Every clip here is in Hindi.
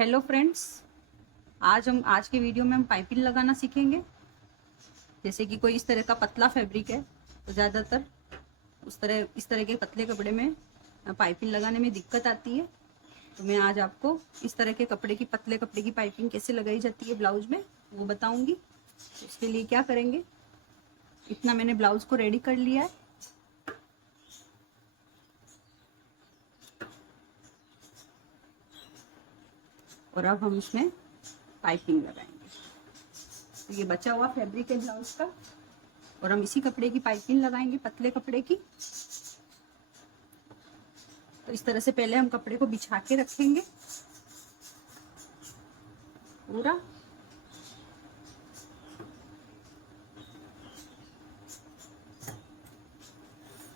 हेलो फ्रेंड्स, आज के वीडियो में हम पाइपिंग लगाना सीखेंगे। जैसे कि कोई इस तरह का पतला फैब्रिक है तो ज़्यादातर इस तरह के पतले कपड़े में पाइपिंग लगाने में दिक्कत आती है। तो मैं आज आपको इस तरह के पतले कपड़े की पाइपिंग कैसे लगाई जाती है ब्लाउज में वो बताऊंगी। तो इसके लिए क्या करेंगे, इतना मैंने ब्लाउज को रेडी कर लिया है। और अब हम इसमें पाइपिंग लगाएंगे। तो ये बचा हुआ फैब्रिक है ब्लाउज का और हम इसी कपड़े की पाइपिंग लगाएंगे, पतले कपड़े की। तो इस तरह से पहले हम कपड़े को बिछा के रखेंगे पूरा।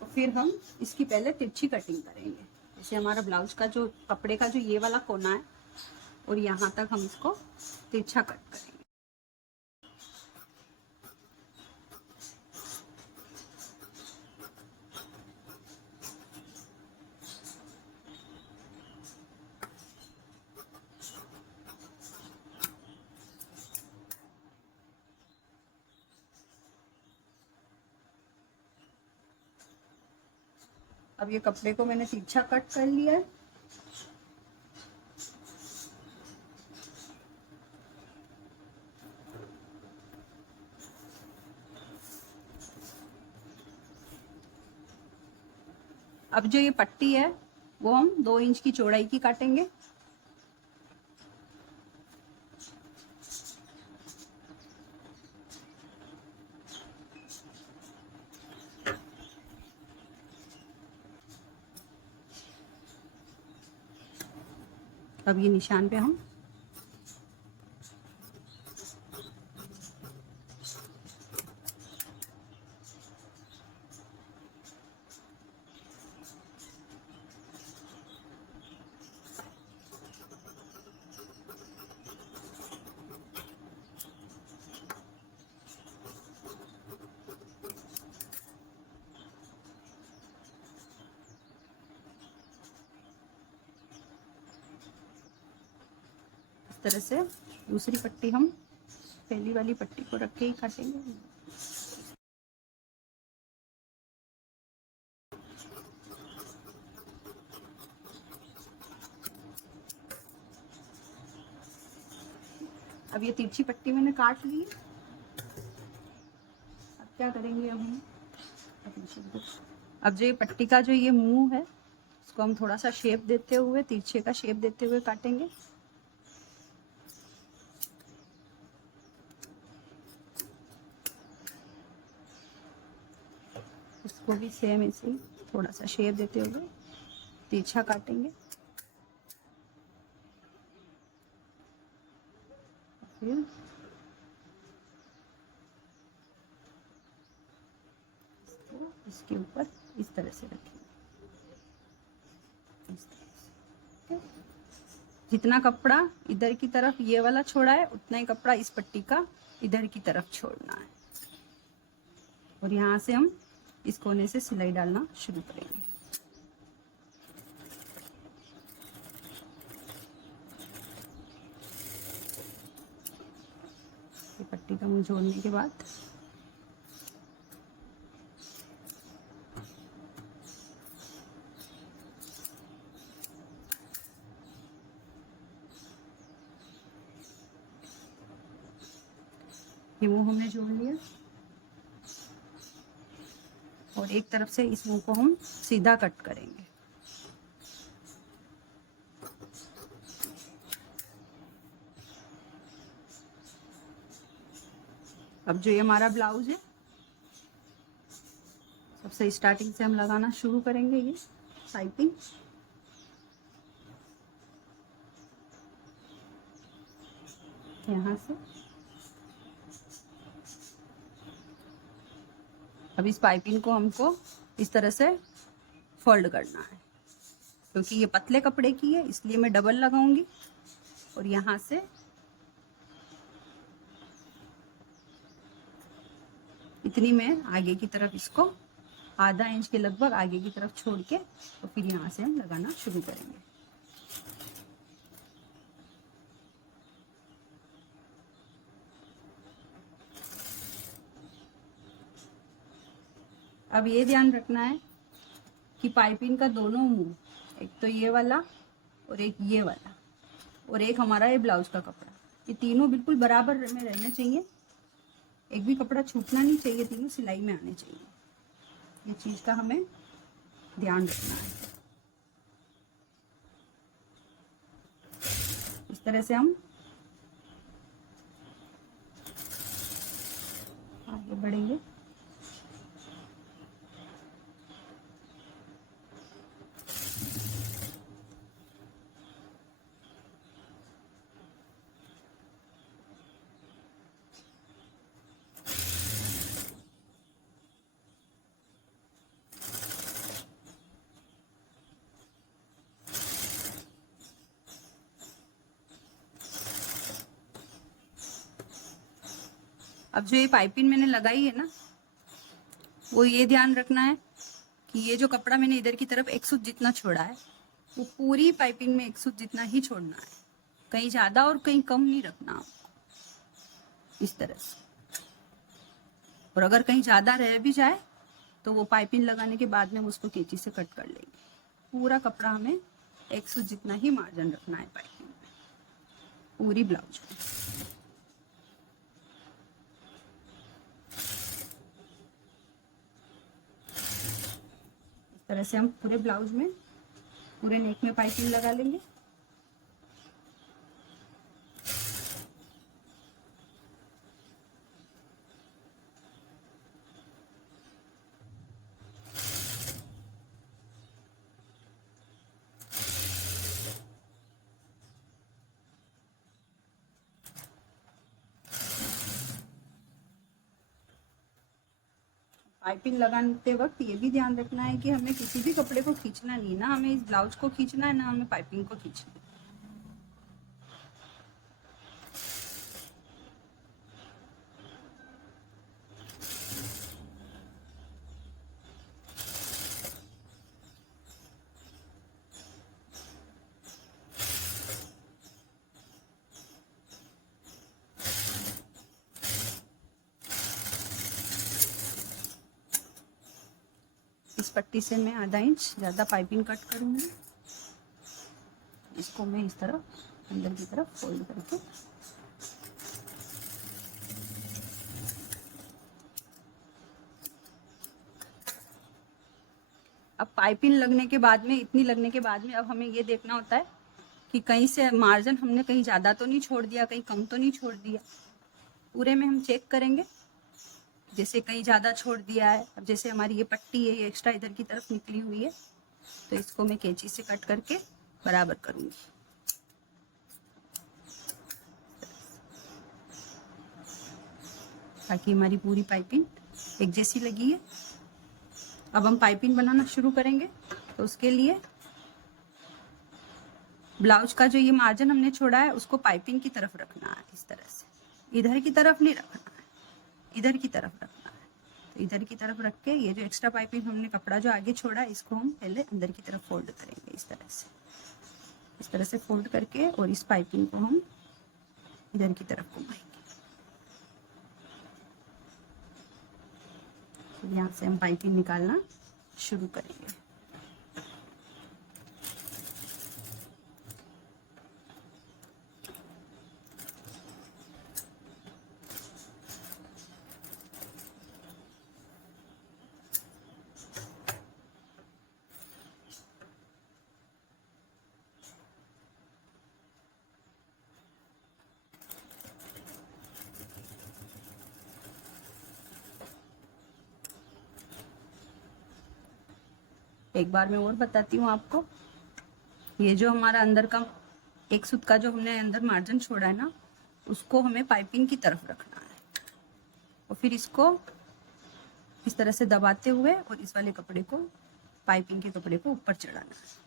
तो फिर हम इसकी पहले तिरछी कटिंग करेंगे। जैसे हमारा ब्लाउज का जो कपड़े का जो ये वाला कोना है और यहाँ तक हम इसको तिरछा कट करेंगे। अब ये कपड़े को मैंने तिरछा कट कर लिया है। अब जो ये पट्टी है वो हम 2 इंच की चौड़ाई की काटेंगे। अब ये निशान पे हम तरह से दूसरी पट्टी हम पहली वाली पट्टी को रख के ही काटेंगे। अब ये तिरछी पट्टी मैंने काट ली। अब क्या करेंगे, अब जो ये पट्टी का जो ये मुंह है इसको हम थोड़ा सा शेप देते हुए, तिरछे का शेप देते हुए काटेंगे। इसको भी सेम ऐसे ही थोड़ा सा शेप देते हुए तिरछा काटेंगे। फिर इसके ऊपर इस तरह से रखेंगे। इस तरह से जितना कपड़ा इधर की तरफ ये वाला छोड़ा है उतना ही कपड़ा इस पट्टी का इधर की तरफ छोड़ना है। और यहाँ से हम इस कोने से सिलाई डालना शुरू करेंगे। ये पट्टी का मुंह जोड़ने के बाद ये मुंह हमने जोड़ लिया और एक तरफ से इस मुंह को हम सीधा कट करेंगे। अब जो ये हमारा ब्लाउज है सबसे स्टार्टिंग से हम लगाना शुरू करेंगे ये पाइपिंग। यहाँ से अब इस पाइपिंग को हमको इस तरह से फोल्ड करना है। क्योंकि ये पतले कपड़े की है इसलिए मैं डबल लगाऊंगी और यहाँ से इतनी मैं आगे की तरफ इसको आधा इंच के लगभग आगे की तरफ छोड़ के तो फिर यहाँ से हम लगाना शुरू करेंगे। अब ये ध्यान रखना है कि पाइपिंग का दोनों मुंह, एक तो ये वाला और एक ये वाला और एक हमारा ये ब्लाउज का कपड़ा, ये तीनों बिल्कुल बराबर में रहने चाहिए। एक भी कपड़ा छूटना नहीं चाहिए, तीनों सिलाई में आने चाहिए। ये चीज़ का हमें ध्यान रखना है। इस तरह से हम आगे बढ़ेंगे। अब जो ये पाइपिंग मैंने लगाई है ना, वो ये ध्यान रखना है कि ये जो कपड़ा मैंने इधर की तरफ 1 सूत जितना छोड़ा है, वो पूरी पाइपिंग में 1 सूत जितना ही छोड़ना है, कहीं ज्यादा और कहीं कम नहीं रखना आपको, इस तरह से। और अगर कहीं ज्यादा रह भी जाए तो वो पाइपिंग लगाने के बाद में हम उसको कैंची से कट कर लेंगे। पूरा कपड़ा हमें 1 सूत जितना ही मार्जिन रखना है पाइपिंग में, पूरी ब्लाउज में। इस तरह से हम पूरे ब्लाउज में, पूरे नेक में पाइपिंग लगा लेंगे। पाइपिंग लगाते वक्त ये भी ध्यान रखना है कि हमें किसी भी कपड़े को खींचना नहीं, ना हमें इस ब्लाउज को खींचना है, ना हमें पाइपिंग को खींचना है। इस पट्टी से मैं आधा इंच ज़्यादा पाइपिंग कट करूँगी। इसको मैं इस तरफ अंदर की तरफ फोल्ड करके अब पाइपिंग लगने के बाद में, इतनी लगने के बाद में अब हमें ये देखना होता है कि कहीं से मार्जिन हमने कहीं ज़्यादा तो नहीं छोड़ दिया, कहीं कम तो नहीं छोड़ दिया। पूरे में हम चेक करेंगे, जैसे कहीं ज़्यादा छोड़ दिया है, अब जैसे हमारी ये पट्टी है, ये एक्स्ट्रा इधर की तरफ निकली हुई है, तो इसको मैं कैंची से कट करके बराबर करूँगी। ताकि हमारी पूरी पाइपिंग एक जैसी लगी है। अब हम पाइपिंग बनाना शुरू करेंगे, तो उसके लिए ब्लाउज का जो ये मार्जिन हमने छोड़ा है उसको पाइपिंग की तरफ रखना है, इस तरह से। इधर की तरफ नहीं रखना है, इधर की तरफ रखना है। तो इधर की तरफ रख के ये जो एक्स्ट्रा पाइपिंग हमने कपड़ा जो आगे छोड़ा है, इसको हम पहले अंदर की तरफ फोल्ड करेंगे, इस तरह से। इस तरह से फोल्ड करके और इस पाइपिंग को हम इधर की तरफ घुमाएंगे। यहाँ से हम पाइपिंग निकालना शुरू करेंगे। एक बार मैं और बताती हूँ आपको, ये जो हमारा अंदर का 1 सूत का जो हमने अंदर मार्जिन छोड़ा है ना, उसको हमें पाइपिंग की तरफ रखना है और फिर इसको इस तरह से दबाते हुए और इस वाले कपड़े को, पाइपिंग के कपड़े को ऊपर चढ़ाना है।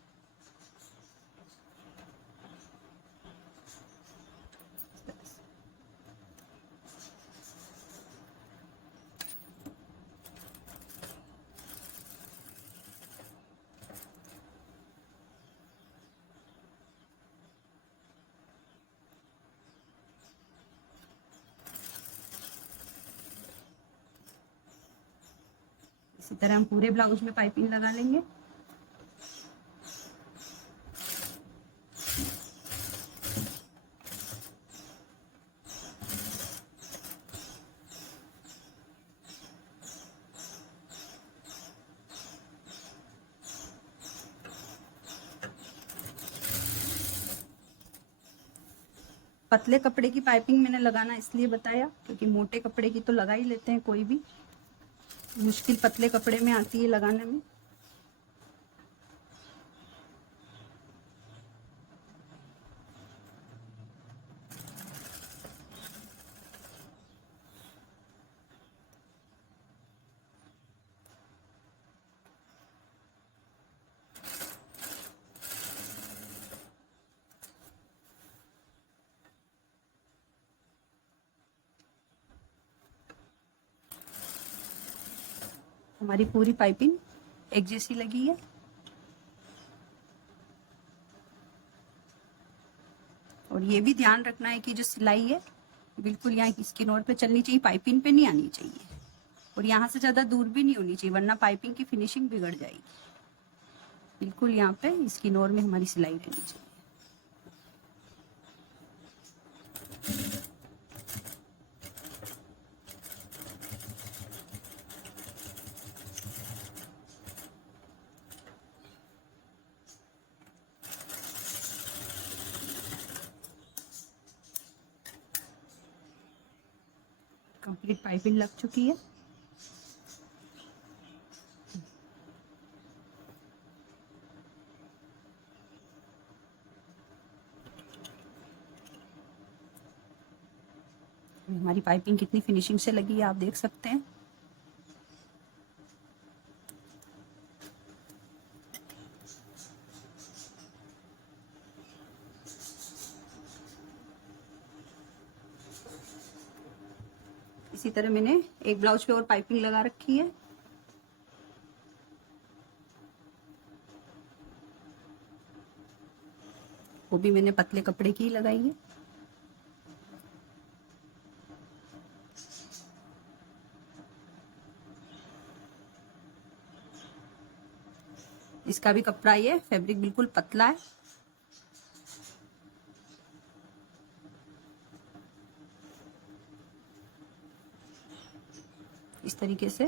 इसी तरह हम पूरे ब्लाउज में पाइपिंग लगा लेंगे। पतले कपड़े की पाइपिंग मैंने लगाना इसलिए बताया क्योंकि मोटे कपड़े की तो लगा ही लेते हैं कोई भी, मुश्किल पतले कपड़े में आती है लगाने में। हमारी पूरी पाइपिंग एक जैसी लगी है। और ये भी ध्यान रखना है कि जो सिलाई है बिल्कुल यहाँ इसकी नोट पे चलनी चाहिए, पाइपिंग पे नहीं आनी चाहिए। और यहाँ से ज़्यादा दूर भी नहीं होनी चाहिए वरना पाइपिंग की फिनिशिंग बिगड़ जाएगी। बिल्कुल यहाँ पे इसकी नोर में हमारी सिलाई रहनी चाहिए। कंप्लीट पाइपिंग लग चुकी है। हमारी पाइपिंग कितनी फिनिशिंग से लगी है आप देख सकते हैं। इसी तरह मैंने एक ब्लाउज पे और पाइपिंग लगा रखी है। वो भी मैंने पतले कपड़े की ही लगाई है। इसका भी कपड़ा ये फैब्रिक बिल्कुल पतला है। इस तरीके से